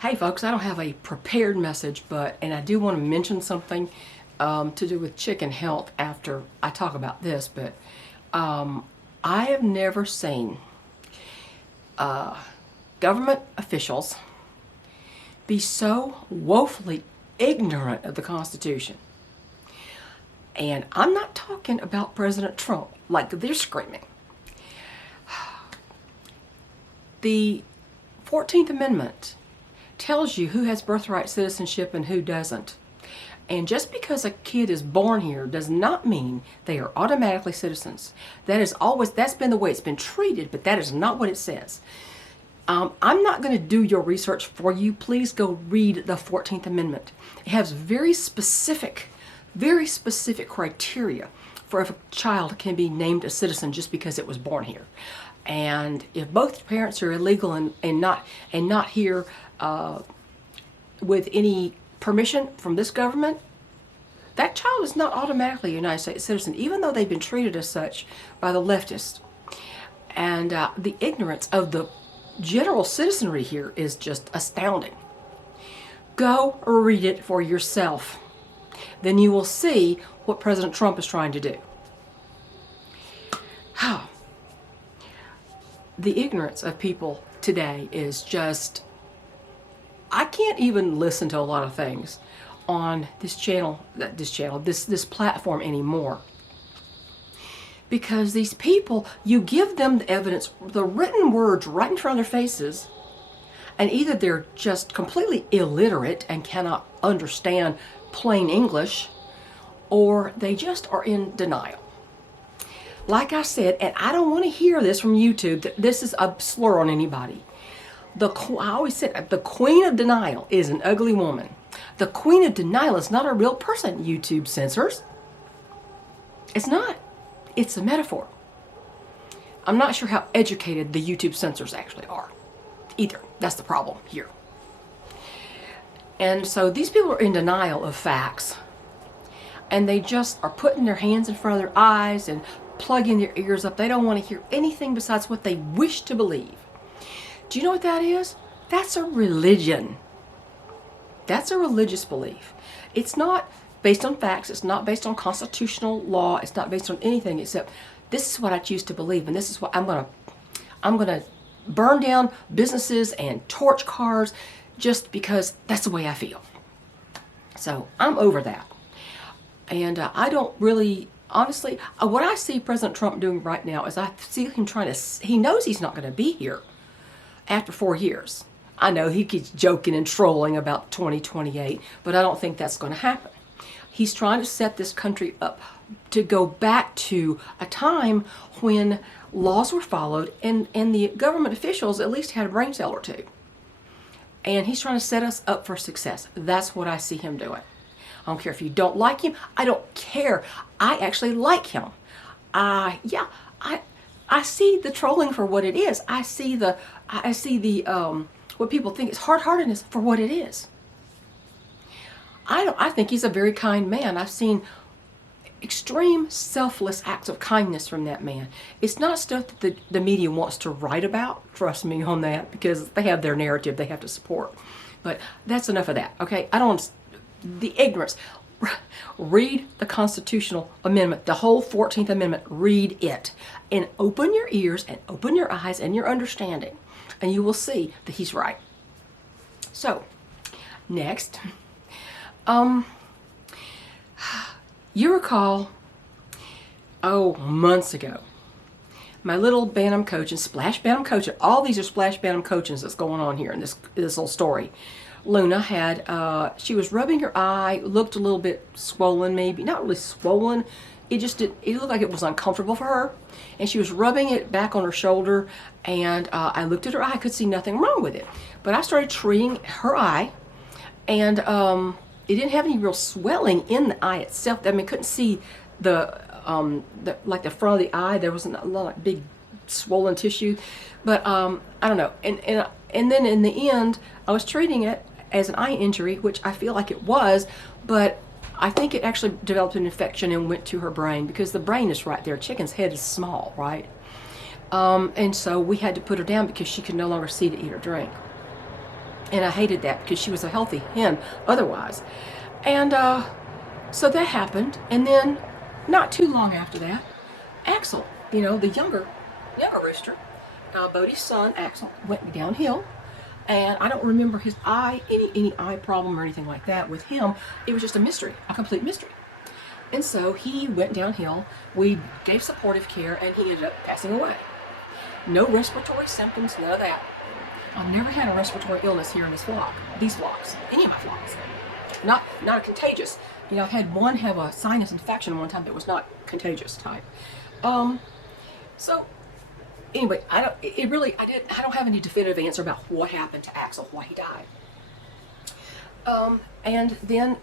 Hey folks, I don't have a prepared message, and I do want to mention something to do with chicken health after I talk about this, but I have never seen government officials be so woefully ignorant of the Constitution. And I'm not talking about President Trump like they're screaming. The 14th Amendment tells you who has birthright citizenship and who doesn't. And just because a kid is born here does not mean they are automatically citizens. That's been the way it's been treated, but that is not what it says. I'm not going to do your research for you. Please go read the 14th Amendment. It has very specific criteria for if a child can be named a citizen just because it was born here. And if both parents are illegal and not here with any permission from this government, that child is not automatically a United States citizen, even though they've been treated as such by the leftists. And the ignorance of the general citizenry here is just astounding. Go read it for yourself. Then you will see what President Trump is trying to do. The ignorance of people today is just, I can't even listen to a lot of things on this platform anymore. Because these people, you give them the evidence, the written words right in front of their faces, and either they're just completely illiterate and cannot understand plain English, or they just are in denial. Like I said, and I don't want to hear this from YouTube, that this is a slur on anybody. I always said, the queen of denial is an ugly woman. The queen of denial is not a real person, YouTube censors. It's not. It's a metaphor. I'm not sure how educated the YouTube censors actually are either. That's the problem here. And so these people are in denial of facts. And they just are putting their hands in front of their eyes and plugging their ears up. They don't want to hear anything besides what they wish to believe. Do you know what that is? That's a religion. That's a religious belief. It's not based on facts. It's not based on constitutional law. It's not based on anything except this is what I choose to believe, and this is what I'm gonna burn down businesses and torch cars just because that's the way I feel. So I'm over that. And I don't really, honestly, what I see President Trump doing right now is I see him he knows he's not going to be here after 4 years. I know he keeps joking and trolling about 2028, but I don't think that's going to happen. He's trying to set this country up to go back to a time when laws were followed and the government officials at least had a brain cell or two. And he's trying to set us up for success. That's what I see him doing. I don't care if you don't like him. I don't care. I actually like him. I see the trolling for what it is. I see the what people think is hard-heartedness for what it is. I think he's a very kind man. I've seen extreme selfless acts of kindness from that man. It's not stuff that the media wants to write about. Trust me on that, because they have their narrative they have to support. But that's enough of that. Okay, the ignorance. Read the constitutional amendment, the whole 14th Amendment. Read it and open your ears and open your eyes and your understanding, and you will see that he's right. So next, you recall, months ago, my little Bantam coach and Splash Bantam coaching, all these are Splash Bantam coachings that's going on here in this little story. Luna had, she was rubbing her eye, looked a little bit swollen, maybe not really swollen. It looked like it was uncomfortable for her. And she was rubbing it back on her shoulder, and I looked at her eye, I could see nothing wrong with it. But I started treating her eye, and it didn't have any real swelling in the eye itself. I mean, couldn't see like the front of the eye. There wasn't a lot of big swollen tissue. But I don't know. And then in the end, I was treating it as an eye injury, which I feel like it was, but I think it actually developed an infection and went to her brain, because the brain is right there. Chicken's head is small, right? And so we had to put her down because she could no longer see to eat or drink. And I hated that because she was a healthy hen otherwise. And so that happened. And then not too long after that, Axel, the younger rooster, Bodie's son, Axel, went downhill. And I don't remember his any eye problem or anything like that with him. It was just a mystery, a complete mystery. And so he went downhill. We gave supportive care, and he ended up passing away. No respiratory symptoms, none of that. I've never had a respiratory illness here in these flocks, any of my flocks. Not contagious. I've had one have a sinus infection one time that was not contagious type. So anyway, I don't have any definitive answer about what happened to Axel, why he died. And then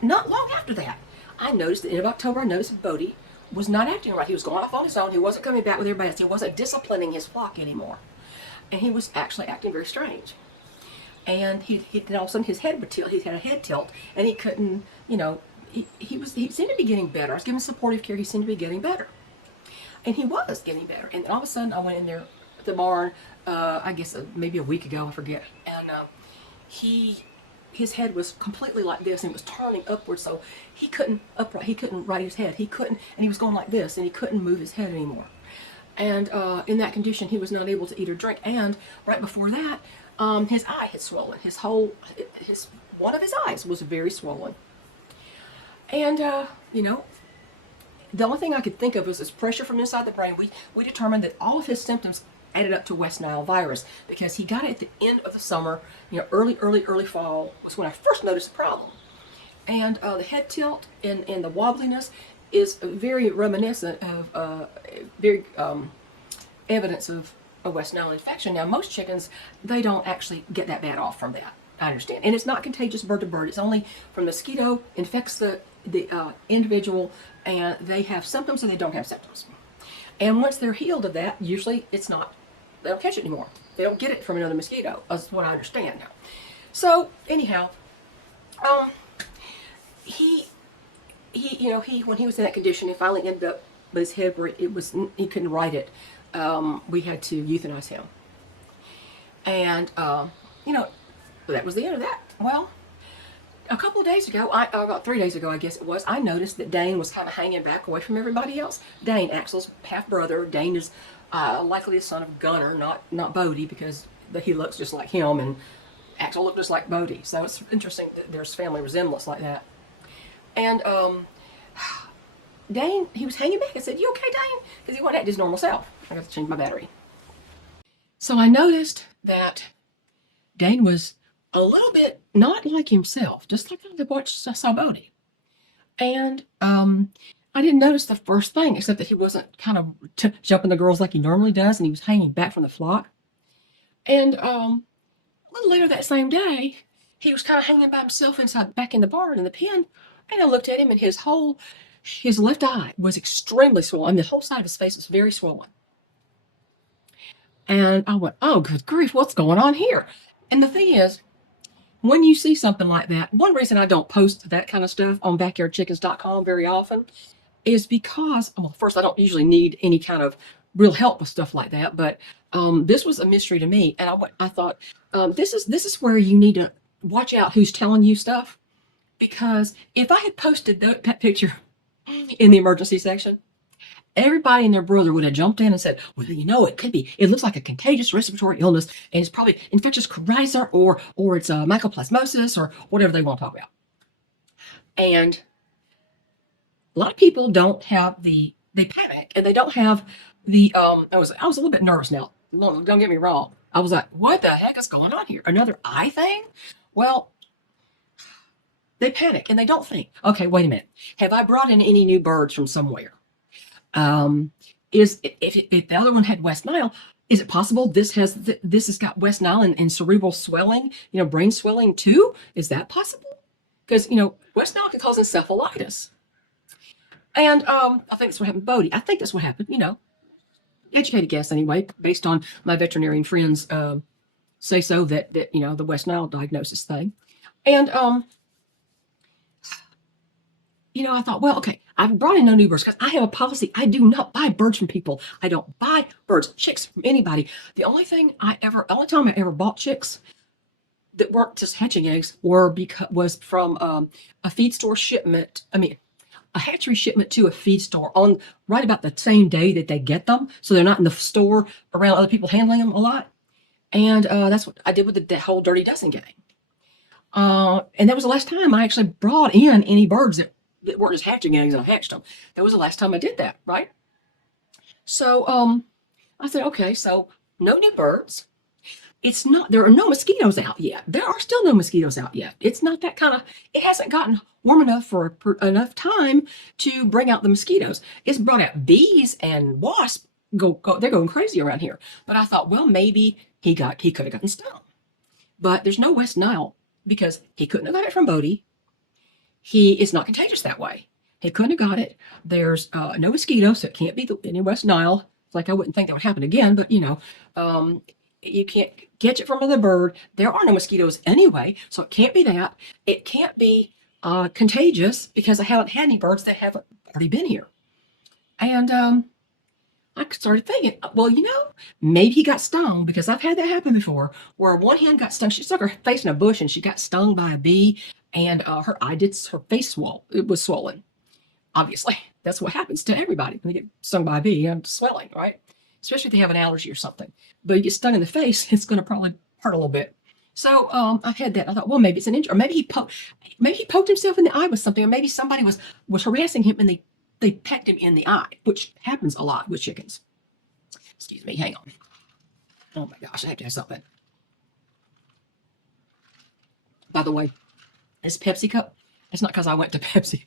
not long after that, I noticed at the end of October, Bodie was not acting right. He was going off on his own. He wasn't coming back with everybody else. He wasn't disciplining his flock anymore. And he was actually acting very strange. And then all of a sudden his head would tilt. He had a head tilt, and he couldn't, he seemed to be getting better. I was giving supportive care. He seemed to be getting better. And he was getting better. And then all of a sudden I went in there at the barn, I guess maybe a week ago, I forget. And his head was completely like this, and it was turning upwards, so he couldn't right his head. And he was going like this, and he couldn't move his head anymore. And in that condition, he was not able to eat or drink. And right before that, his eye had swollen. One of his eyes was very swollen. And the only thing I could think of was this pressure from inside the brain. We determined that all of his symptoms added up to West Nile virus, because he got it at the end of the summer, early fall was when I first noticed the problem. And the head tilt and the wobbliness is very reminiscent of evidence of a West Nile infection. Now, most chickens, they don't actually get that bad off from that, I understand. And it's not contagious bird to bird. It's only from mosquito infects the individual, and they have symptoms and they don't have symptoms. And once they're healed of that, usually they don't catch it anymore. They don't get it from another mosquito, is what I understand now. So anyhow, he when he was in that condition, he finally ended up with his head where he couldn't right it. We had to euthanize him. And that was the end of that. Well, a couple of days ago, about 3 days ago, I guess it was, I noticed that Dane was kind of hanging back away from everybody else. Dane, Axel's half-brother. Dane is likely the son of Gunner, not Bodie, because he looks just like him, and Axel looked just like Bodie. So it's interesting that there's family resemblance like that. And Dane, he was hanging back. I said, "You okay, Dane?" Because he wasn't at his normal self. I got to change my battery. So I noticed that Dane was a little bit not like himself, just like I saw Bodie. And I didn't notice the first thing, except that he wasn't kind of jumping the girls like he normally does, and he was hanging back from the flock. And a little later that same day, he was kind of hanging by himself back in the barn in the pen. And I looked at him, and his left eye was extremely swollen. The whole side of his face was very swollen. And I went, "Oh, good grief, what's going on here?" And the thing is, when you see something like that, one reason I don't post that kind of stuff on backyardchickens.com very often is because, well, first, I don't usually need any kind of real help with stuff like that, but this was a mystery to me. And I thought, this is where you need to watch out who's telling you stuff. Because if I had posted that picture in the emergency section, everybody and their brother would have jumped in and said, "Well, it looks like a contagious respiratory illness, and it's probably infectious coryza or it's mycoplasmosis," or whatever they want to talk about. And a lot of people don't have they panic, and they don't have I was a little bit nervous now. Don't get me wrong. I was like, what the heck is going on here? Another eye thing? Well, they panic, and they don't think, okay, wait a minute. Have I brought in any new birds from somewhere? If the other one had West Nile, is it possible this has got West Nile and cerebral swelling, brain swelling too? Is that possible? Because, West Nile can cause encephalitis. And I think that's what happened to Bodie. I think that's what happened, educated guess anyway, based on my veterinarian friends say so that the West Nile diagnosis thing. And I thought, well, okay, I've brought in no new birds because I have a policy. I do not buy birds from people. I don't buy chicks from anybody. The only time I ever bought chicks that weren't just hatching eggs was from a feed store shipment. I mean, a hatchery shipment to a feed store on right about the same day that they get them, so they're not in the store around other people handling them a lot. And that's what I did with the whole Dirty Dozen gang. And that was the last time I actually brought in any birds that weren't just hatching eggs and I hatched them. That was the last time I did that, right? So I said, okay, so no new birds. It's not, there are no mosquitoes out yet. There are still no mosquitoes out yet. It's not that kind of, it hasn't gotten warm enough for enough time to bring out the mosquitoes. It's brought out bees and wasps. They're going crazy around here. But I thought, well, maybe he could have gotten stung. But there's no West Nile because he couldn't have got it from Bodie. It's not contagious that way. He couldn't have got it. There's no mosquitoes, so it can't be any West Nile. It's like I wouldn't think that would happen again, but you can't catch it from another bird. There are no mosquitoes anyway, so it can't be that. It can't be contagious because I haven't had any birds that haven't already been here. And I started thinking, well, maybe he got stung because I've had that happen before where one hen got stung. She stuck her face in a bush and she got stung by a bee and her face was swollen. Obviously, that's what happens to everybody when they get stung by a bee and swelling, right? Especially if they have an allergy or something. But you get stung in the face, it's going to probably hurt a little bit. So I had that. I thought, well, maybe it's an injury, or maybe he poked himself in the eye with something, or maybe somebody was harassing him and they pecked him in the eye, which happens a lot with chickens. Excuse me, hang on. Oh my gosh, I have to have something. By the way, this Pepsi cup, it's not because I went to Pepsi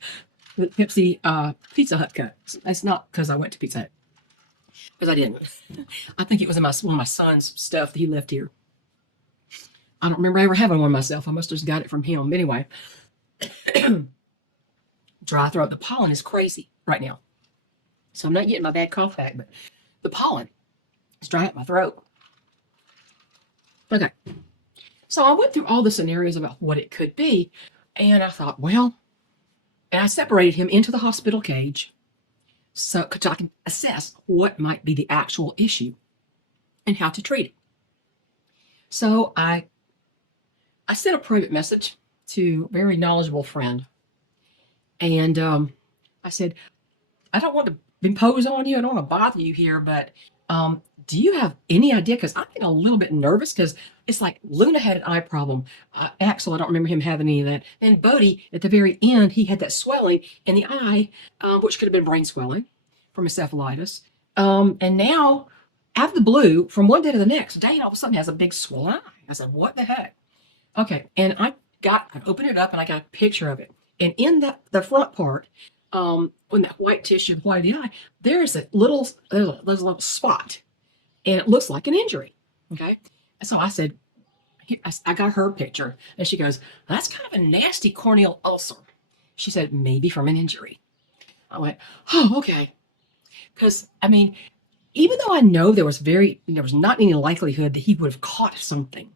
Pizza Hut cup. It's not because I went to Pizza Hut. Because I didn't. I think it was in one of my son's stuff that he left here. I don't remember ever having one myself. I must have just got it from him. Anyway, dry throat. The pollen is crazy right now. So I'm not getting my bad cough back, but the pollen is drying up my throat. Okay. So I went through all the scenarios about what it could be, and I thought, well, and I separated him into the hospital cage so I can assess what might be the actual issue and how to treat it. So I sent a private message to a very knowledgeable friend, and I said, I don't want to impose on you. I don't want to bother you here, but do you have any idea? Because I'm getting a little bit nervous because it's like Luna had an eye problem. Axel, I don't remember him having any of that. And Bodie, at the very end, he had that swelling in the eye, which could have been brain swelling from encephalitis. And now, out of the blue, from one day to the next, Dane all of a sudden has a big swollen eye. I said, what the heck? Okay, and I opened it up and I got a picture of it. And in the front part, in that white tissue, white of the eye, there's a little spot, and it looks like an injury. Okay, and so I said, I got her picture, and she goes, that's kind of a nasty corneal ulcer. She said, maybe from an injury. I went, oh, okay, because I mean, even though I know there was not any likelihood that he would have caught something,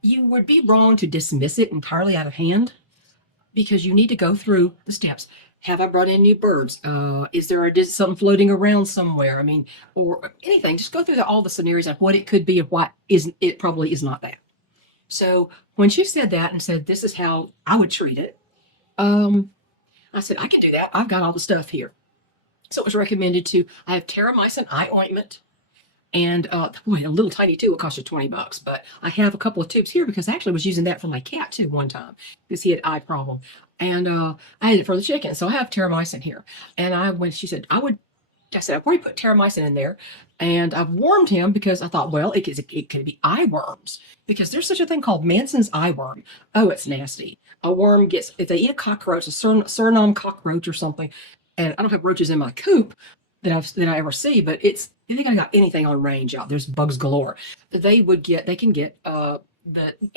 you would be wrong to dismiss it entirely out of hand, because you need to go through the steps. Have I brought in new birds? Is there something floating around somewhere? I mean, or anything. Just go through all the scenarios of what it could be and what it probably is not that. So when she said that and said, this is how I would treat it, I said, I can do that. I've got all the stuff here. So it was recommended I have terramycin eye ointment. And boy, a little tiny tube will cost you $20, but I have a couple of tubes here because I actually was using that for my cat too one time because he had eye problem, and I had it for the chicken. So I have terramycin here, and she said I'd already put terramycin in there, and I've warmed him because I thought, well, it could be eye worms because there's such a thing called Manson's eye worm. Oh, it's nasty. A worm if they eat a cockroach, a Suriname cockroach or something, and I don't have roaches in my coop that I ever see, but if they got anything on range out, there's bugs galore. They can get the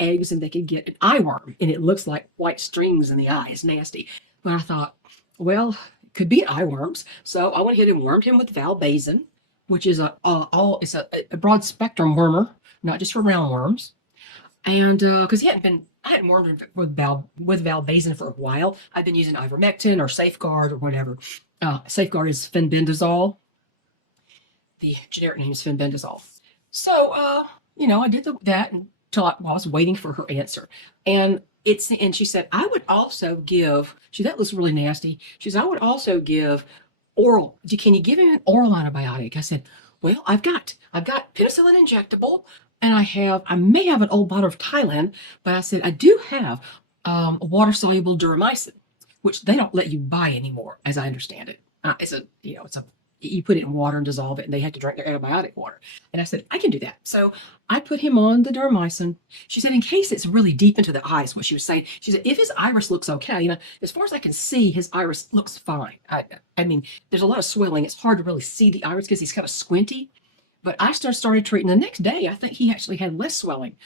eggs, and they can get an eye worm, and it looks like white strings in the eye. It's nasty. But I thought, well, it could be eye worms. So I went ahead and wormed him with valbazin, which is a broad spectrum wormer, not just for roundworms. And because I hadn't wormed him with valbazin for a while. I've been using ivermectin or Safeguard or whatever. Safeguard is fenbendazole. The generic name is fenbendazole. So, I did that, and while I was waiting for her answer. And she said, I would also give, that looks really nasty. She said, I would also give oral. Can you give him an oral antibiotic? I said, well, I've got penicillin injectable, and I may have an old bottle of Tylenol, but I said, I do have a water soluble duromycin, which they don't let you buy anymore, as I understand it. You put it in water and dissolve it, and they had to drink their antibiotic water. And I said, I can do that. So I put him on the dermicin. She said, in case it's really deep into the eyes, what she was saying, she said, if his iris looks okay, as far as I can see, his iris looks fine. I mean, there's a lot of swelling. It's hard to really see the iris because he's kind of squinty. But I started treating the next day. I think he actually had less swelling.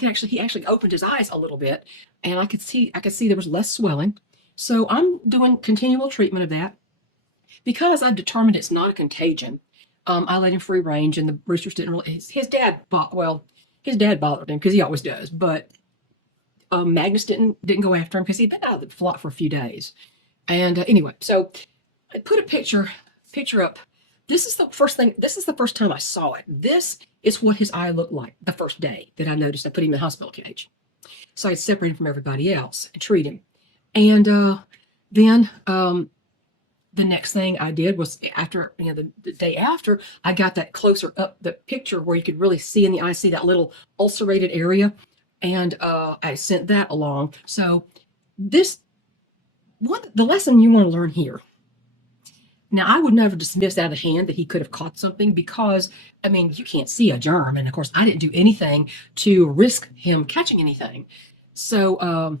He actually opened his eyes a little bit, and I could see there was less swelling. So I'm doing continual treatment of that. Because I've determined it's not a contagion, I let him free range, and the roosters didn't really. His dad bothered him because he always does. But Magnus didn't go after him because he'd been out of the flock for a few days. And anyway, so I put a picture up. This is the first thing. This is the first time I saw it. This is what his eye looked like the first day that I noticed. I put him in the hospital cage, so I'd separate him from everybody else and treat him. And then. The next thing I did was after, the day after, I got that closer up the picture where you could really see in the eye, see that little ulcerated area. And I sent that along. So the lesson you want to learn here. Now, I would never dismiss out of hand that he could have caught something because, you can't see a germ. And of course, I didn't do anything to risk him catching anything. So,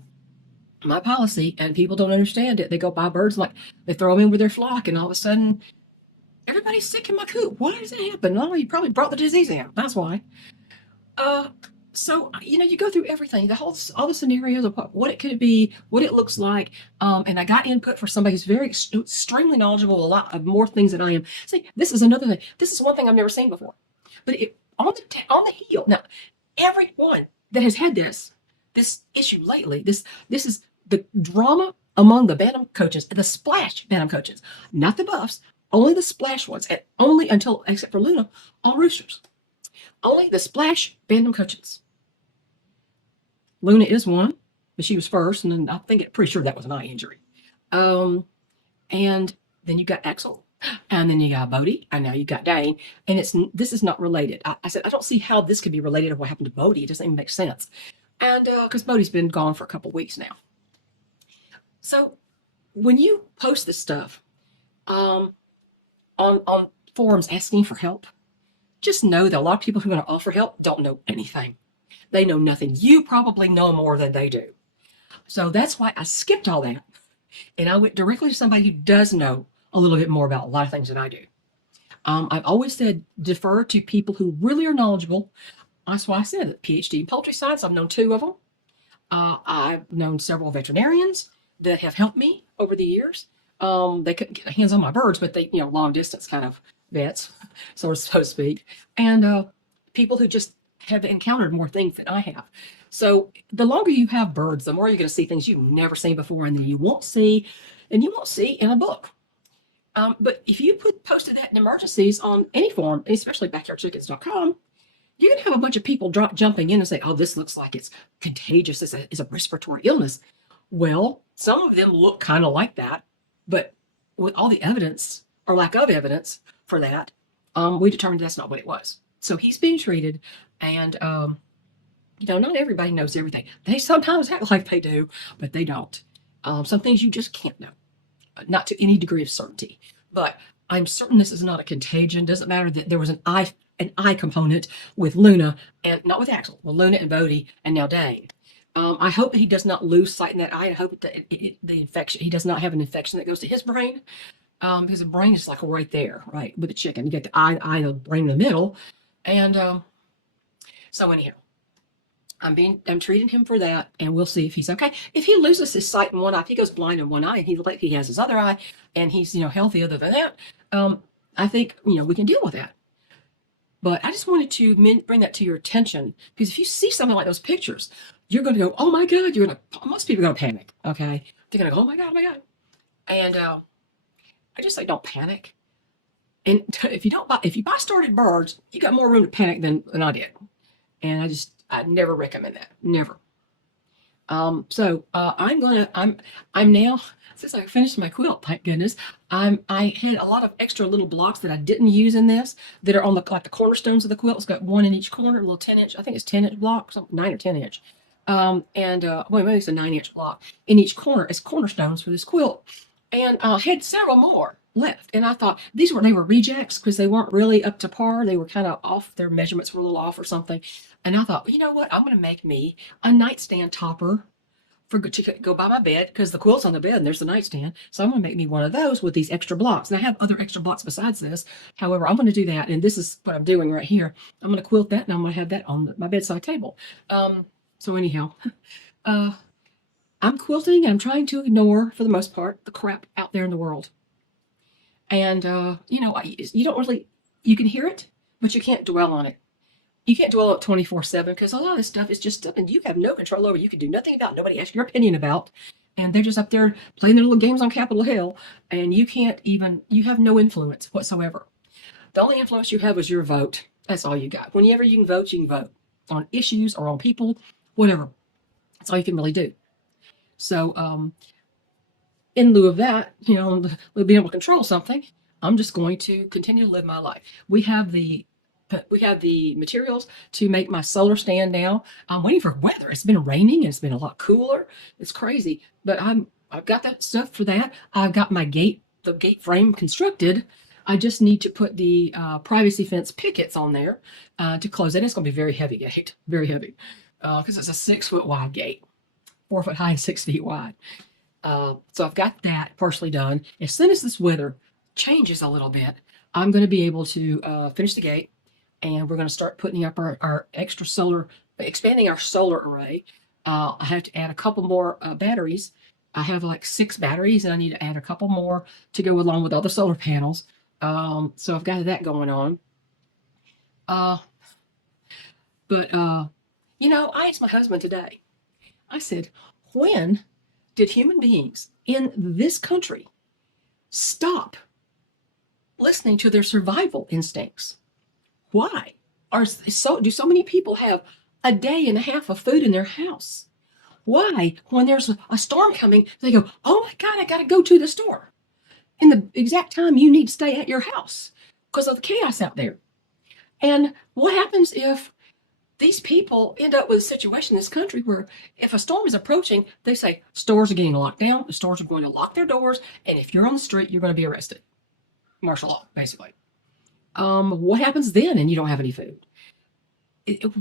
my policy, and people don't understand it. They go buy birds, like they throw them in with their flock, and all of a sudden, everybody's sick in my coop. Why does that happen? Oh, you probably brought the disease in. That's why. So you go through everything, all the scenarios of what it could be, what it looks like, and I got input for somebody who's very extremely knowledgeable, a lot of more things than I am. See, this is another thing. This is one thing I've never seen before. But on the heel now, everyone that has had this issue lately, this is the drama among the Bantam coaches, the splash Bantam coaches, not the buffs, only the splash ones, and only until, except for Luna, all roosters. Only the splash Bantam coaches. Luna is one, but she was first, and then pretty sure that was an eye injury. And then you got Axel, and then you got Bodie, and now you got Dane, and this is not related. I said, I don't see how this could be related to what happened to Bodie. It doesn't even make sense. And because Bodie's been gone for a couple weeks now. So when you post this stuff on forums asking for help, just know that a lot of people who are going to offer help don't know anything. They know nothing. You probably know more than they do. So that's why I skipped all that. And I went directly to somebody who does know a little bit more about a lot of things than I do. I've always said defer to people who really are knowledgeable. That's why I said that PhD in poultry science. I've known 2 of them. I've known several veterinarians that have helped me over the years. They couldn't get their hands on my birds, but they, long distance kind of vets, so to speak. And people who just have encountered more things than I have. So the longer you have birds, the more you're going to see things you've never seen before, and then you won't see in a book. But if you posted that in emergencies on any forum, especially backyardchickens.com, you're going to have a bunch of people jumping in and say, oh, this looks like it's contagious. It's a respiratory illness. Well, some of them look kind of like that, but with all the evidence or lack of evidence for that, we determined that's not what it was. So he's being treated, and not everybody knows everything. They sometimes act like they do, but they don't. Some things you just can't know, not to any degree of certainty. But I'm certain this is not a contagion. Doesn't matter that there was an eye component with Luna, and not with Axel, with Luna and Bodie, and now Dane. I hope that he does not lose sight in that eye. I hope that the infection, he does not have an infection that goes to his brain, because the brain is like right there, right, with the chicken. You get the eye, the brain in the middle, and so anyhow, I'm treating him for that, and we'll see if he's okay. If he loses his sight in one eye, if he goes blind in one eye, and he has his other eye, and he's healthy other than that, I think we can deal with that. But I just wanted to bring that to your attention, because if you see something like those pictures, you're going to go, oh my God, most people are going to panic, okay? They're going to go, oh my God. And I just say, don't panic. And if you buy started birds, you got more room to panic than I did. And I never recommend that. Never. I'm now, since I finished my quilt, thank goodness, I had a lot of extra little blocks that I didn't use in this that are on the, like the cornerstones of the quilt. It's got one in each corner, a little 10-inch, I think it's 10-inch block, something 9 or 10 inch. Well, maybe it's a 9-inch block in each corner as cornerstones for this quilt. And had several more left. And I thought they were rejects because they weren't really up to par. They were kind of off, their measurements were a little off or something. And I thought, you know what? I'm going to make me a nightstand topper to go by my bed because the quilt's on the bed and there's the nightstand. So I'm going to make me one of those with these extra blocks. And I have other extra blocks besides this. However, I'm going to do that. And this is what I'm doing right here. I'm going to quilt that and I'm going to have that on my bedside table. So anyhow, I'm quilting and I'm trying to ignore, for the most part, the crap out there in the world. And, you don't really, you can hear it, but you can't dwell on it. You can't dwell on it 24/7 because a lot of this stuff is just something you have no control over. You can do nothing about, nobody asks your opinion about. And they're just up there playing their little games on Capitol Hill. And you have no influence whatsoever. The only influence you have is your vote. That's all you got. Whenever you can vote on issues or on people, whatever. That's all you can really do. So, in lieu of that, being able to control something, I'm just going to continue to live my life. We have the materials to make my solar stand now. I'm waiting for weather. It's been raining and it's been a lot cooler. It's crazy, but I've got that stuff for that. I've got the gate frame constructed. I just need to put the privacy fence pickets on there to close it. It's going to be very heavy gate, very heavy, because it's a 6-foot wide gate, 4 foot high and 6 feet wide. So I've got that partially done. As soon as this weather changes a little bit, I'm going to be able to finish the gate, and we're going to start putting up our extra solar, expanding our solar array. I have to add a couple more batteries. I have like 6 batteries, and I need to add a couple more to go along with all the solar panels. So I've got that going on. But I asked my husband today, I said, when did human beings in this country stop listening to their survival instincts? Why do so many people have a day and a half of food in their house? Why, when there's a storm coming, they go, oh my God, I got to go to the store in the exact time you need to stay at your house because of the chaos out there? And what happens if these people end up with a situation in this country where if a storm is approaching, they say stores are getting locked down, the stores are going to lock their doors, and if you're on the street, you're going to be arrested. Martial law, basically. What happens then and you don't have any food?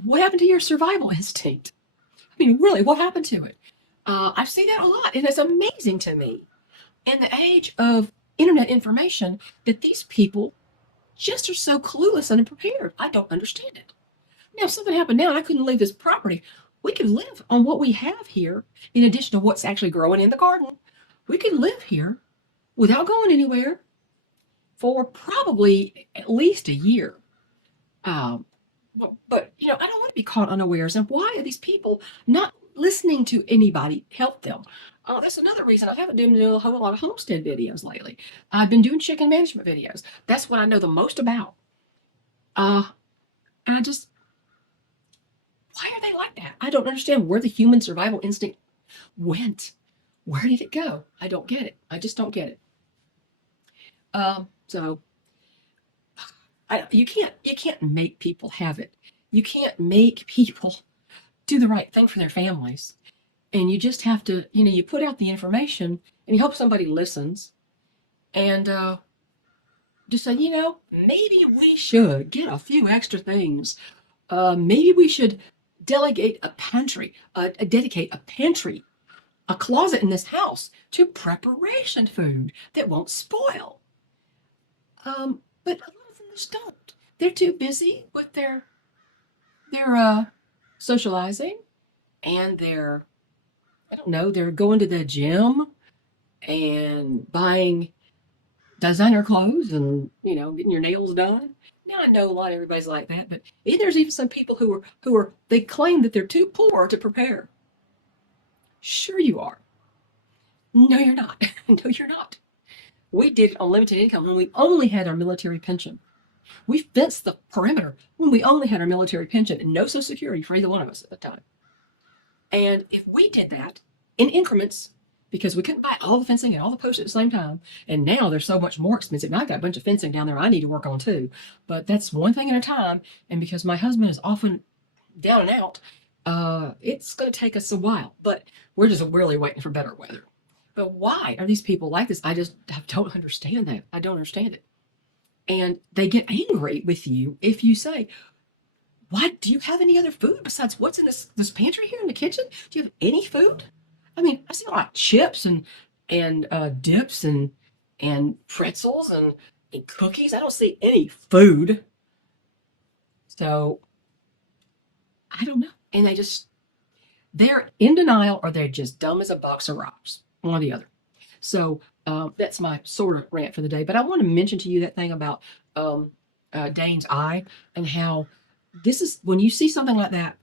What happened to your survival instinct? I mean, really, what happened to it? I've seen that a lot, and it's amazing to me in the age of internet information that these people just are so clueless and unprepared. I don't understand it. Now, if something happened now, I couldn't leave this property. We could live on what we have here, in addition to what's actually growing in the garden. We could live here without going anywhere for probably at least a year. But I don't want to be caught unawares. And why are these people not listening to anybody help them? That's another reason I haven't been doing a whole lot of homestead videos lately. I've been doing chicken management videos. That's what I know the most about. And I just, why are they like that? I don't understand where the human survival instinct went. Where did it go? I don't get it. I just don't get it. You can't make people have it. You can't make people do the right thing for their families. And you just have to, you put out the information and you hope somebody listens and just say, maybe we should get a few extra things. Maybe we should dedicate a pantry, a closet in this house to preparation food that won't spoil. But a lot of them just don't. They're too busy with their socializing, and they're going to the gym and buying designer clothes and getting your nails done. Now I know a lot of everybody's like that, but there's even some people who they claim that they're too poor to prepare. Sure you are. No, you're not. No, you're not. We did it on limited income when we only had our military pension. We fenced the perimeter when we only had our military pension and no Social Security for either one of us at the time. And if we did that in increments, because we couldn't buy all the fencing and all the posts at the same time, and now they're so much more expensive. Now I've got a bunch of fencing down there I need to work on too, but that's one thing at a time. And because my husband is often down and out, it's going to take us a while. But we're just really waiting for better weather. But why are these people like this? I don't understand that. I don't understand it. And they get angry with you if you say, "Why do you have any other food besides what's in this pantry here in the kitchen? Do you have any food?" I mean, I see a lot of chips and dips and pretzels and cookies. I don't see any food. So I don't know. And they're in denial, or they're just dumb as a box of rocks, one or the other. So that's my sort of rant for the day. But I want to mention to you that thing about Dane's eye, and how this is, when you see something like that,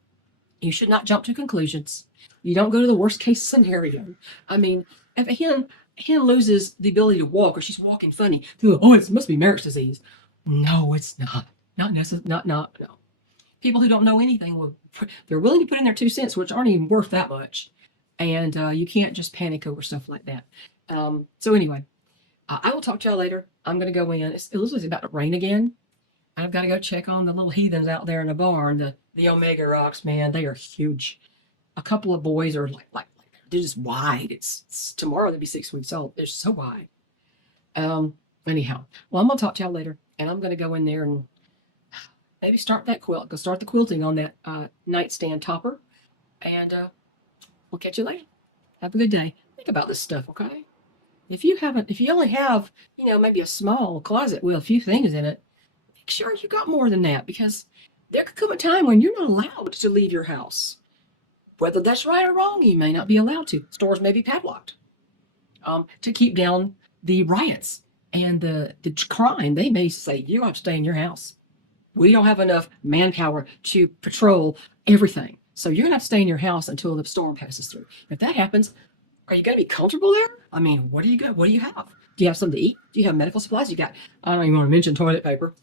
you should not jump to conclusions. You don't go to the worst case scenario. I mean, if a hen loses the ability to walk, or she's walking funny, oh, it must be Merritt's disease. No, it's not. Not necessarily. No. People who don't know anything they're willing to put in their 2 cents, which aren't even worth that much. And you can't just panic over stuff like that. So anyway, I will talk to y'all later. I'm going to go in. It looks like it's about to rain again. I've got to go check on the little heathens out there in the barn. The Omega rocks, man, they are huge. A couple of boys are like they're just wide. It's tomorrow they'll be 6 weeks old. They're so wide. Anyhow, well, I'm gonna talk to y'all later, and I'm gonna go in there and maybe start that quilt. Go start the quilting on that nightstand topper, and we'll catch you later. Have a good day. Think about this stuff, okay? If you only have, maybe a small closet with a few things in it, make sure you got more than that, because there could come a time when you're not allowed to leave your house. Whether that's right or wrong, you may not be allowed to. Stores may be padlocked to keep down the riots and the crime. They may say, you have to stay in your house. We don't have enough manpower to patrol everything. So you're going to have to stay in your house until the storm passes through. If that happens, are you going to be comfortable there? I mean, what do you got? What do you have? Do you have something to eat? Do you have medical supplies? I don't even want to mention toilet paper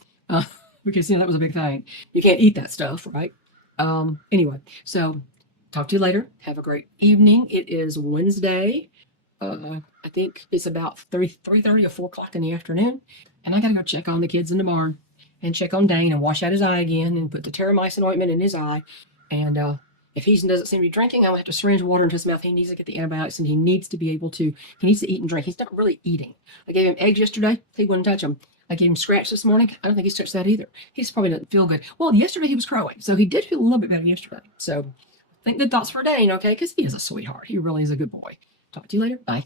because, that was a big thing. You can't eat that stuff, right? Anyway, so talk to you later. Have a great evening. It is Wednesday. I think it's about 3:30 or 4 o'clock in the afternoon. And I got to go check on the kids in the barn and check on Dane and wash out his eye again and put the terramycin ointment in his eye. And if he doesn't seem to be drinking, I'll have to syringe water into his mouth. He needs to get the antibiotics, and he needs to eat and drink. He's not really eating. I gave him eggs yesterday. He wouldn't touch them. I gave him scratch this morning. I don't think he's touched that either. He's probably doesn't feel good. Well, yesterday he was crowing, so he did feel a little bit better yesterday. So think good thoughts for Dane, okay? Because he is a sweetheart. He really is a good boy. Talk to you later. Bye.